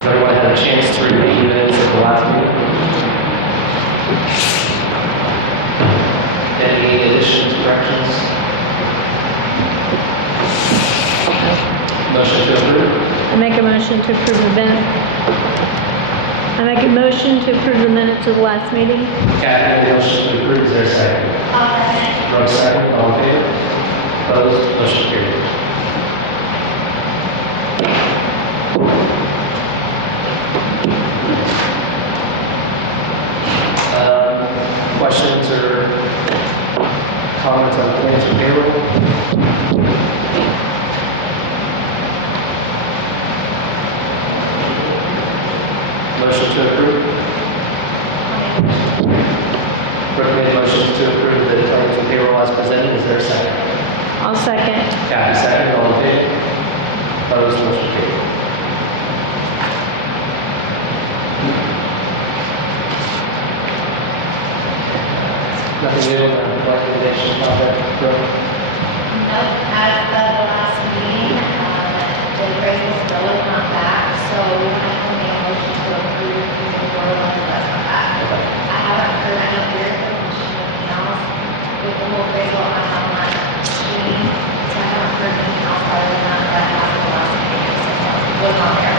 Everyone had a chance to review the minutes of the last meeting? Any additions, corrections? Motion to approve? I make a motion to approve the minutes. I make a motion to approve the minutes of the last meeting. Kathy, motion to approve, is there a second? Rose, second, all in favor? Opposed, motion carried. Questions or comments on claims or payroll? Motion to approve? Brooke made motions to approve the claims and payroll as presented. Is there a second? I'll second. Kathy, second. All in favor? Opposed? Motion carried. Nothing new on the recommendation project, Brooke? Nope, as of the last meeting, the appraisal still is not back, so we have to make a motion to approve using the board when that's not back. I haven't heard any of your information or anything else with the whole appraisal on how much meeting, so I haven't heard anything else other than that as of the last meeting, so it was not there.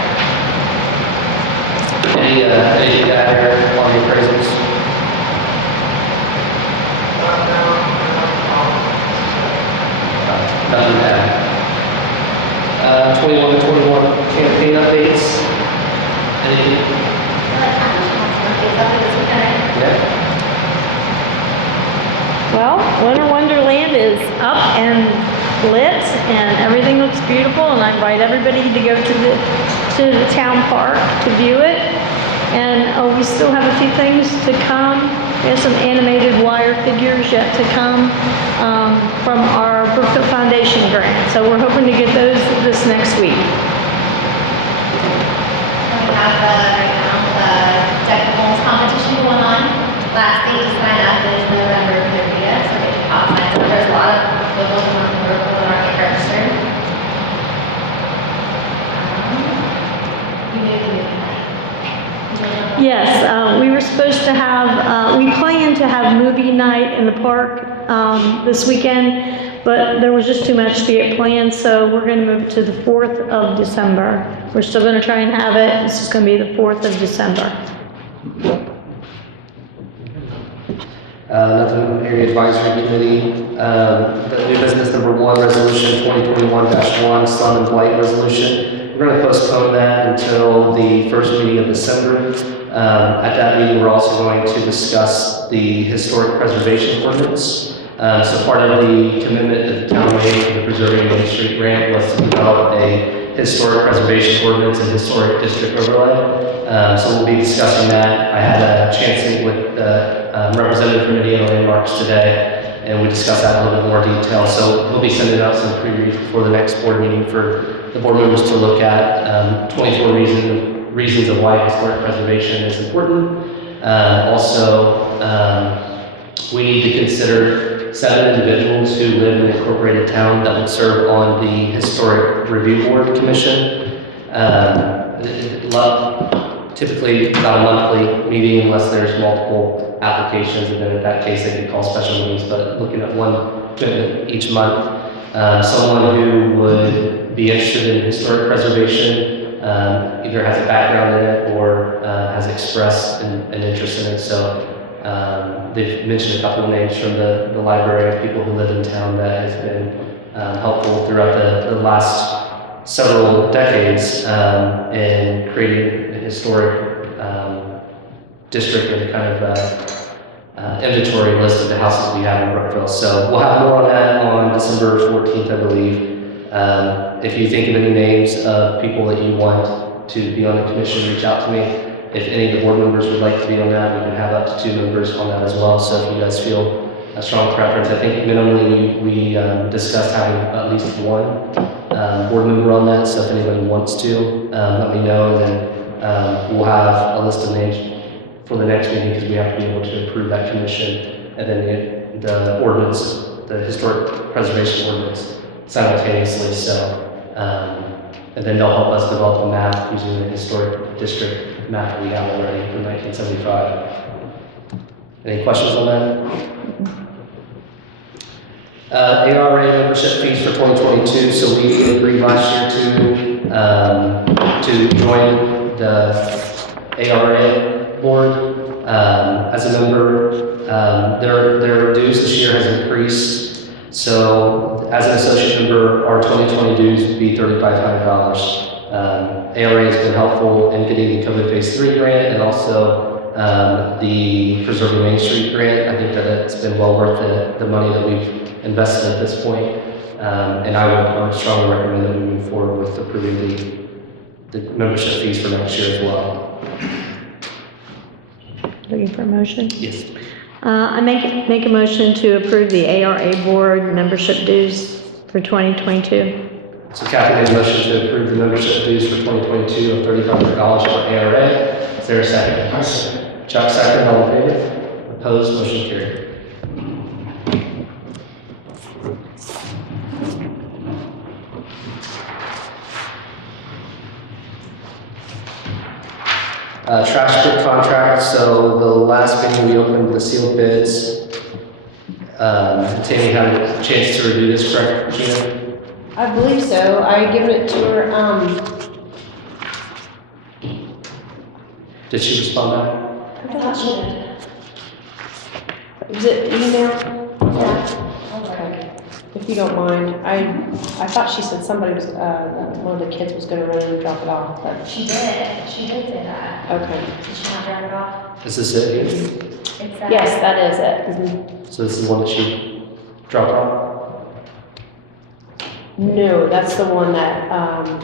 Anything to add here on the appraisals? Nothing to add. 21 to 21 campaign updates. Anything? Yeah. Well, Winter Wonderland is up and lit and everything looks beautiful, and I invite everybody to go to the town park to view it. And we still have a few things to come. There's some animated wire figures yet to come from our Brookville Foundation grant. So we're hoping to get those this next week. We have right now the decorables competition going on. Last date to sign up is November 30th, so get your pop signs. So there's a lot of locals in Brookville that aren't yet registered. You need to do that. Yes, we were supposed to have, we planned to have movie night in the park this weekend, but there was just too much to get planned, so we're going to move it to the 4th of December. We're still going to try and have it. This is going to be the 4th of December. Nothing, area advisory committee. The new business number 1, resolution 2021-1, slum and blight resolution. We're going to postpone that until the first meeting of December. At that meeting, we're also going to discuss the historic preservation ordinance. So part of the commitment that the town made to the Preserving Main Street grant was to develop a historic preservation ordinance and historic district overlay. So we'll be discussing that. I had a chance to meet with the representative from Indiana Landmarks today, and we discussed that in a little bit more detail. So we'll be sending out some pre-reads before the next board meeting for the board members to look at. 24 reasons of why historic preservation is important. We need to consider 7 individuals who live in the incorporated town that would serve on the Historic Review Board Commission. Typically about a monthly meeting unless there's multiple applications, and then in that case they could call special meetings, but looking at one commitment each month. Someone who would be interested in historic preservation, either has a background in it or has expressed an interest in it. So they've mentioned a couple of names from the library of people who live in town that has been helpful throughout the last several decades in creating a historic district and kind of inventory list of the houses we have in Brookville. So we'll have more on that on December 14th, I believe. If you think of any names of people that you want to be on the commission, reach out to me. If any of the board members would like to be on that, we can have up to 2 members on that as well. So if you guys feel a strong preference, I think minimally we discussed having at least 1 board member on that. So if anybody wants to, let me know, and then we'll have a list of names for the next meeting, because we have to be able to approve that commission, and then the ordinance, the historic preservation ordinance simultaneously. So And then they'll help us develop a map using the historic district map that we have already from 1975. Any questions on that? ARA membership fees for 2022. So we agreed last year to join the ARA board as a member. Their dues this year has increased. So as an associate member, our 2020 dues would be $3,500. ARA has been helpful in getting the COVID Phase 3 grant and also the Preserving Main Street grant. I think that it's been well worth the money that we've invested at this point. And I would strongly recommend that we move forward with approving the membership fees for next year as well. Looking for a motion? Yes. I make a motion to approve the ARA board membership dues for 2022. So Kathy made a motion to approve the membership dues for 2022 of $3,500 for ARA. Is there a second? I second. Chuck second, all in favor? Opposed, motion carried. Trash bid contract, so the last meeting we opened the sealed bids. Tammy had a chance to review this, correct, Gina? I believe so. I given it to her, Did she respond back? I thought she did. was it email? Yeah. Okay. If you don't mind, I thought she said somebody was, one of the kids was gonna run in and drop it off, but, She did say that. okay. Did she not drop it off? Is this it? It's that. Yes, that is it. Mhm. So this is the one that she dropped off? No, that's the one that,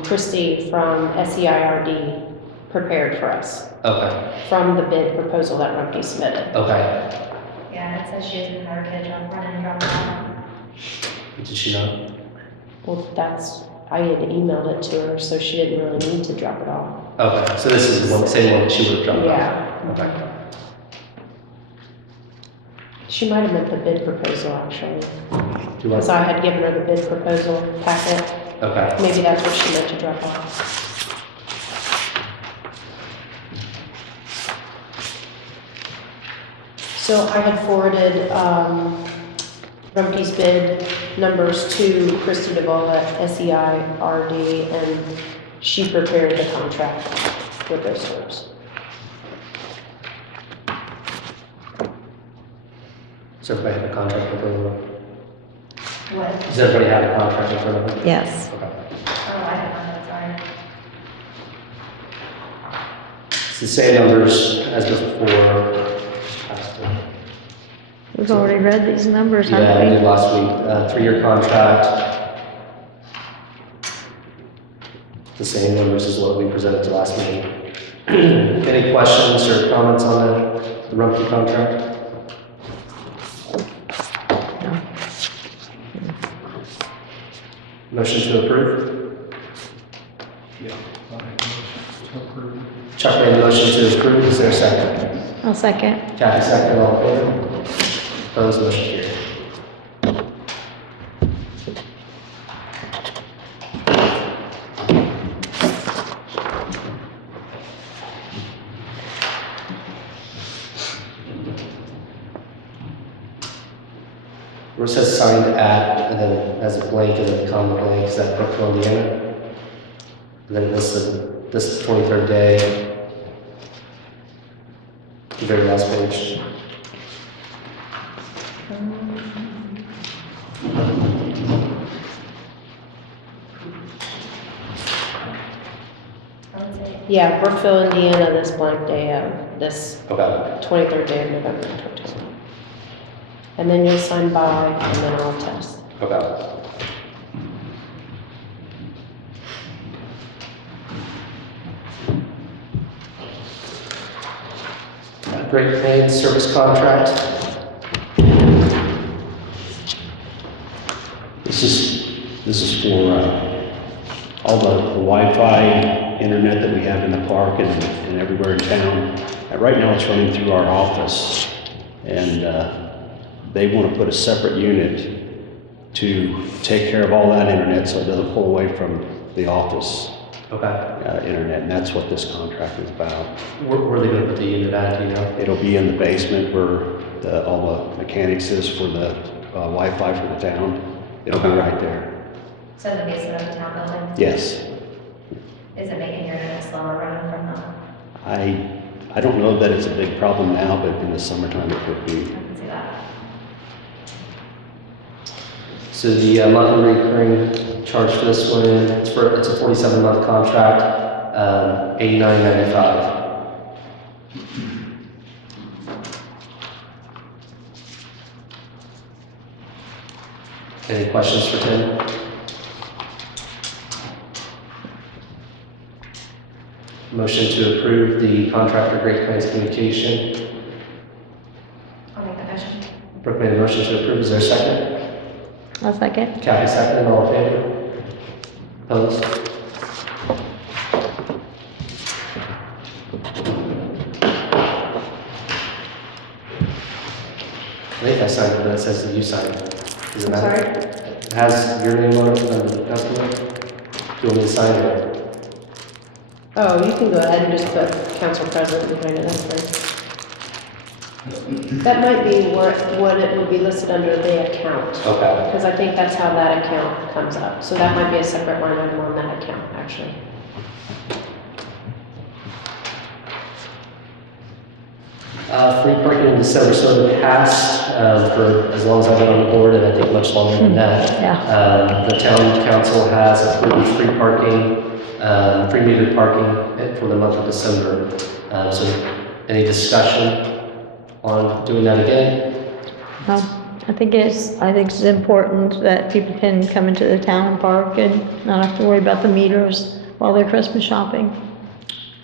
Christy from SEIRD prepared for us, Okay, from from the bid proposal that Rumpke submitted. okay. Yeah, it says she doesn't have her kid run and drop it off. Did she not? Well, I had emailed it to her, so she didn't really need to drop it off. Okay, so this is the one, same one that she would have dropped off? Yeah. Okay. She might have meant the bid proposal, actually. Do you want? Because I had given her the bid proposal packet. Okay. Maybe that's what she meant to drop off. So I had forwarded Rumpke's bid numbers to Christy DeVoe at SEIRD, and she prepared the contract with those numbers. Does everybody have a contract in front of them? What? Does everybody have a contract in front of them? Yes. Okay. Oh, I don't know, sorry. It's the same numbers as before. We've already read these numbers, Yeah, I haven't did we? last week, 3-year contract. The same numbers as what we presented to last meeting. Any questions or comments on the Rumpke contract? No. Motion to approve? Yeah. I make a motion to approve. Chuck made a motion to approve, is there a second? I'll second. Kathy second, all in favor? Opposed, motion carried. Where it says signed at, and then as a blank, and then comma blank, is that Brookville, Indiana? And then this 23rd day, the very last page. I would say, Yeah, Brookville, Indiana, this blank day of this Okay. 23rd day of November 2020. And then you'll sign by, and then I'll test. Okay. Great Plains service contract. This is for all the Wi-Fi internet that we have in the park and everywhere in town. Right now, it's running through our office, and they want to put a separate unit to take care of all that internet so it doesn't pull away from the office. Okay. internet, and that's what this contract is about. Where are they gonna put the unit at, do you know? It'll be in the basement where all the mechanics is for the Wi-Fi for the town. It'll be right there. So in the basement of the town building, Yes. is it making your internet slower running from them? I don't know that it's a big problem now, but in the summertime it could I be. can see that. So the monthly recurring charge for this one, it's a 47-month contract, $89.95. Any questions for Tim? Motion to approve the contract for Great Plains Communication. I'll make that motion. Brooke made a motion to approve, is there a second? I'll second. Kathy seconded, all in favor? Opposed? I think I signed it, but it says that you signed it. Does it matter? Sorry? It has your name on it, under the customer. Do you want me to sign it? Oh, you can go ahead and just put council president behind it, that's fine. That might be what it would be listed under the account, Okay. because I think that's how that account comes up. So that might be a separate line item on that account, actually. Free parking in December, so in the past, for as long as I've been on the board, and I think much longer than that, the town council has approved free parking, free metered parking for the month of December. So any discussion on doing that again? I think it's important that people can come into the town park and not have to worry about the meters while they're Christmas shopping.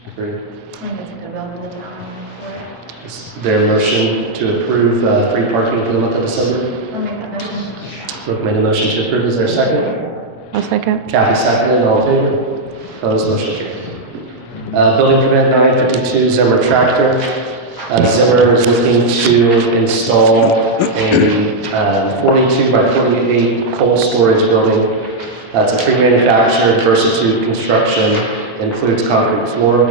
Agreed. I think it's a good building in town. Is there a motion to approve free parking for the month of December? I'll make that motion. Brooke made a motion to approve, is there a second? I'll second. Kathy seconded, all in favor? Opposed, motion carried. Building permit 952 Zimmer tractor. Zimmer is looking to install a 42 by 48 cold storage building. It's a pre-manufactured Versatube construction, includes concrete floor.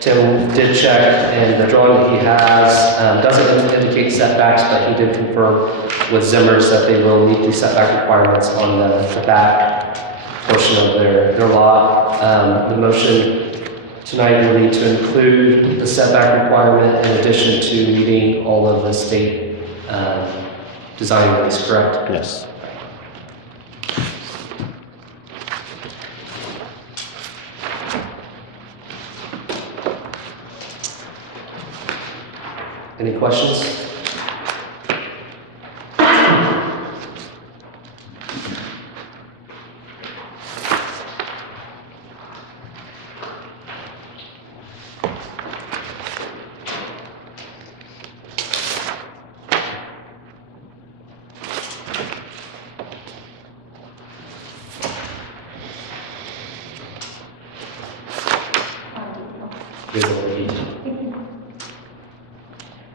Tim did check, and the drawing that he has doesn't indicate setbacks, but he did confirm with Zimmer's that they will meet the setback requirements on the back portion of their lot. The motion tonight will be to include the setback requirement in addition to meeting all of the state design rules, correct? Yes. Any questions?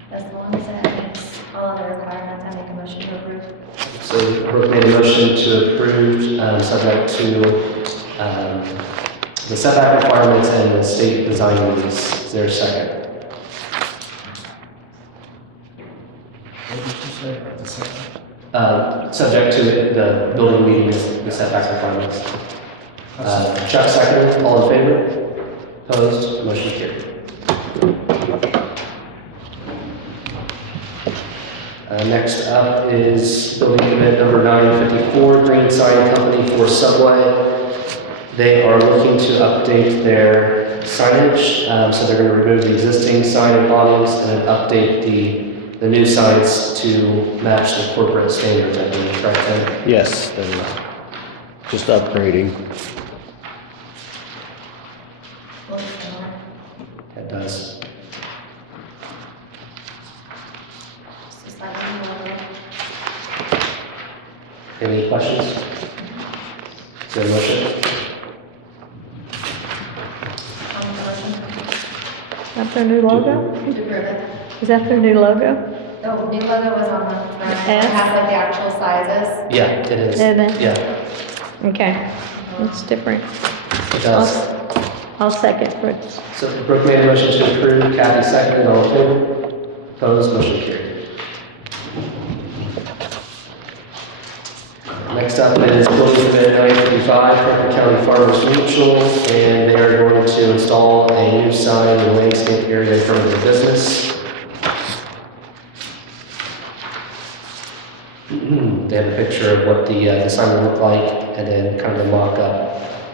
That's the one that meets all other requirements. I make a motion to approve. So Brooke made a motion to approve, subject to the setback requirements and the state design rules. Is there a second? What did you say about the second? Subject to the building meeting the setback requirements. Chuck seconded, all in favor? Opposed, motion carried. Next up is building permit number 954, Green Sign Company for Subway. They are looking to update their signage, so they're going to remove the existing sign and awnings and then update the new signs to match the corporate standards, I believe, correct, Tim? Yes, they're just upgrading. Looks similar. It does. Just a slightly lower. Any questions? Is there a motion? I'll make a motion Is that their new logo? to approve it. Is that their new logo? Oh, new logo was on the front. It S? has like the actual sizes. Yeah, it is. It is. Yeah, Okay, it's different. it does. I'll second Brooks. So Brooke made a motion to approve, Kathy seconded, all in favor? Opposed, motion carried. Next up is building permit 955, Franklin County Farmers Mutual, and they are going to install a new sign in the landscape area in front of their business. They have a picture of what the sign will look like, and then kind of a mock-up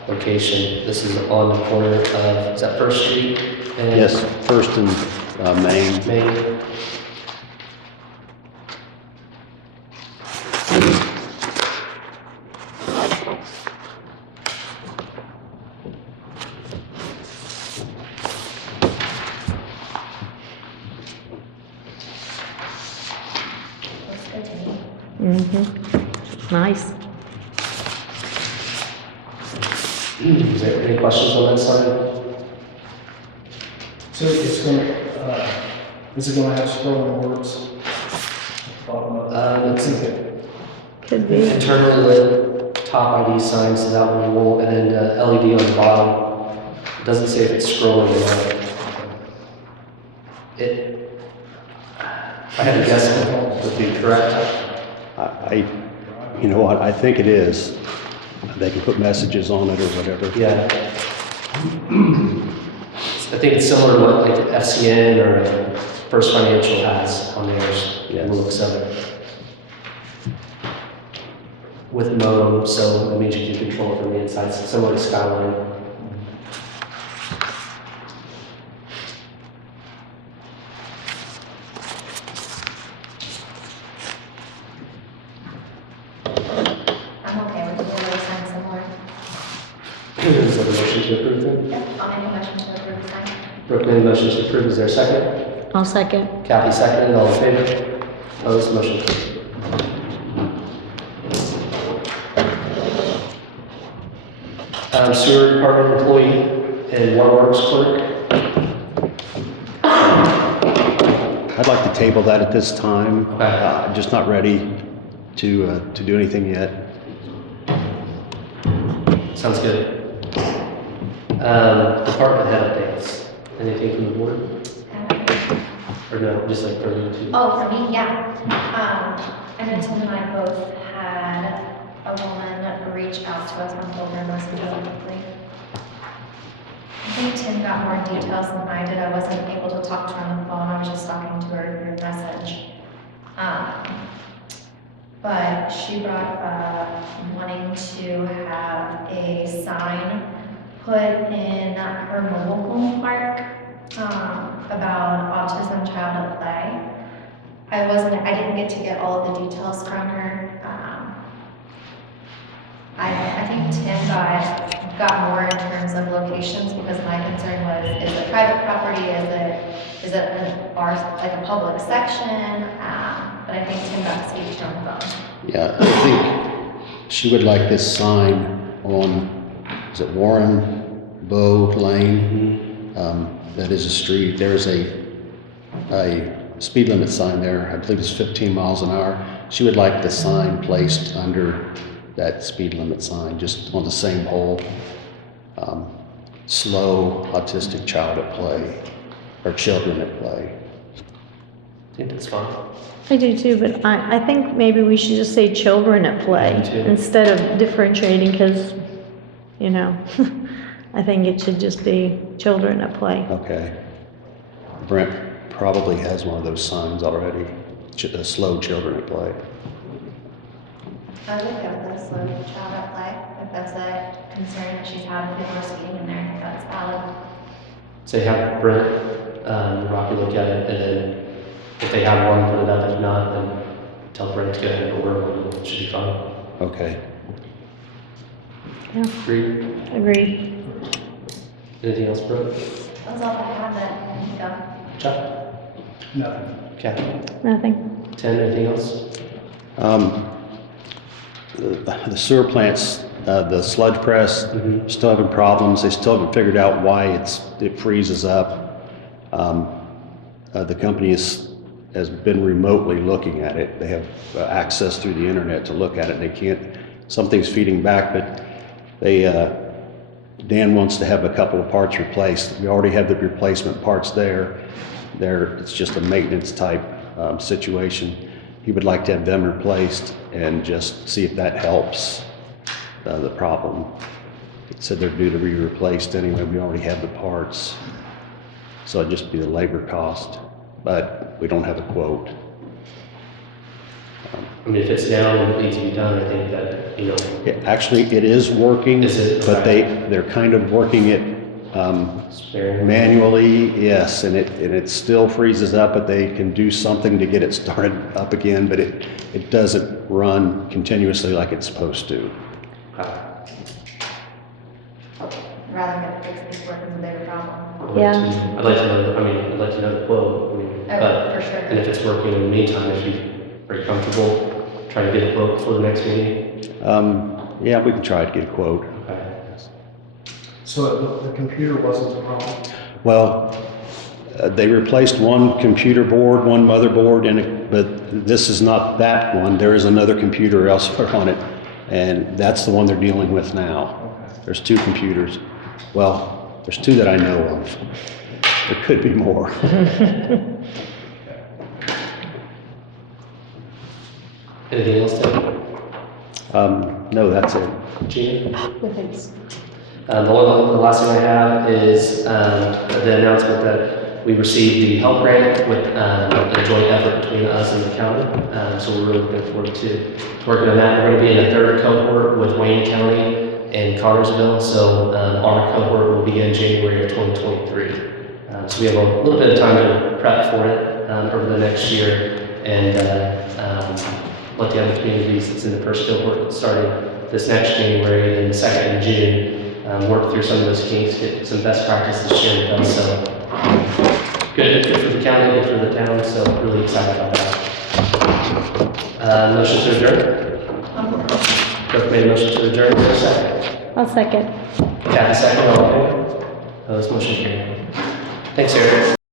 location. This is on the corner of, is that First Street? And Yes, First and Main. Main. Looks good to me. Nice. Is there any questions on that sign? So it's gonna, is it gonna have scrolling words? Bottom of it? It's Okay. Could be. internally lit top ID sign, so that one will, and then LED on the bottom. It doesn't say if it's scrolling or not. If I had to guess, it would be correct. You know what, I think it is. They can put messages on it or whatever. Yeah. I think it's similar to what like FCN or First Financial has on theirs. Yes. The looks of it. With modem, so that means you can control it from the inside, so similar to Skyline. I'm okay with the other sign similar. Is there a motion to approve them? Yep, I'll make a motion to approve the sign. Brooke made a motion to approve, is there a second? I'll second. Kathy seconded, all in favor? Opposed, motion carried. Sewer department employee and waterworks clerk. I'd like to table that at this time. Okay. I'm just not ready to do anything yet. Sounds good. Department head updates. Anything from the board? Or no, just like for you two? Oh, for me, yeah. I know Tim and I both had a woman reach out to us on Pilgrim Listen quickly. I think Tim got more details than I did. I wasn't able to talk to her on the phone. I was just talking to her through message. But she brought up wanting to have a sign put in her mobile home park about autism child at play. I didn't get to get all of the details from her. I think Tim got more in terms of locations because my concern was, is it private property, is it like a public section? But I think Tim got to speak to her on the phone. Yeah, I think she would like this sign on, is it Warren Bow Lane? That is a street. There's a speed limit sign there. I believe it's 15 miles an hour. She would like the sign placed under that speed limit sign, just on the same pole. Slow autistic child at play, or children at play. I think that's fine. I do too, but I think maybe we should just say children at play Me too. instead of differentiating, because, you know, I think it should just be children at play. Okay. Brent probably has one of those signs already, slow children at play. I would go with a slow child at play, if that's a concern that she's had with people speeding in there, I think that's valid. So have Brent, Rocky look at it, and then if they have one, put it up. If not, then tell Brent to go ahead and order one. It should be fine. Okay. Yeah, Agreed? agreed. Anything else, Brooke? That was all I had that I think of. Chuck? Nothing. Kathy? Nothing. Tim, anything else? The sewer plants, the sludge press, Mhm. still having problems. They still haven't figured out why it freezes up. The company has been remotely looking at it. They have access through the internet to look at it. They can't, something's feeding back, but they Dan wants to have a couple of parts replaced. We already have the replacement parts there. It's just a maintenance type situation. He would like to have them replaced and just see if that helps the problem. It said they're due to be replaced anyway. We already have the parts. So it'd just be the labor cost, but we don't have a quote. I mean, if it's down and it needs to be done, I think that, you know, Actually, it is working, Is it? but they're kind of working it sparing. manually, yes, and it still freezes up, but they can do something to get it started up again, but it doesn't run continuously like it's supposed to. Rather than fix this work is a bigger problem. Yeah. I'd like to know, I'd like to know the quote, I mean, Oh, for sure. and if it's working in the meantime, if you are comfortable, try to get a quote for the next meeting. Yeah, we can try to get a quote. Okay. So the computer wasn't the problem? Well, they replaced one computer board, one motherboard, but this is not that one. There is another computer elsewhere on it, and that's the one they're dealing with now. Okay. There's two computers. Well, there's two that I know of. There could be more. Anything else, Tim? No, that's it. Gina? No, thanks. The last thing I have is the announcement that we received the help grant with a joint effort between us and the county. So we're really looking forward to working on that. We're going to be in a third cohort with Wayne County and Connersville. So our cohort will begin January of 2023. So we have a little bit of time to prep for it over the next year and let the other communities that's in the first cohort starting this next January and the second in June work through some of those kinks, get some best practices shared with us. So good for the county, good for the town. So really excited about that. Motion to adjourn. Brooke made a motion to adjourn. Is there a second? I'll second. Kathy second. All in favor? Opposed? Motion carried. Thanks, Eric.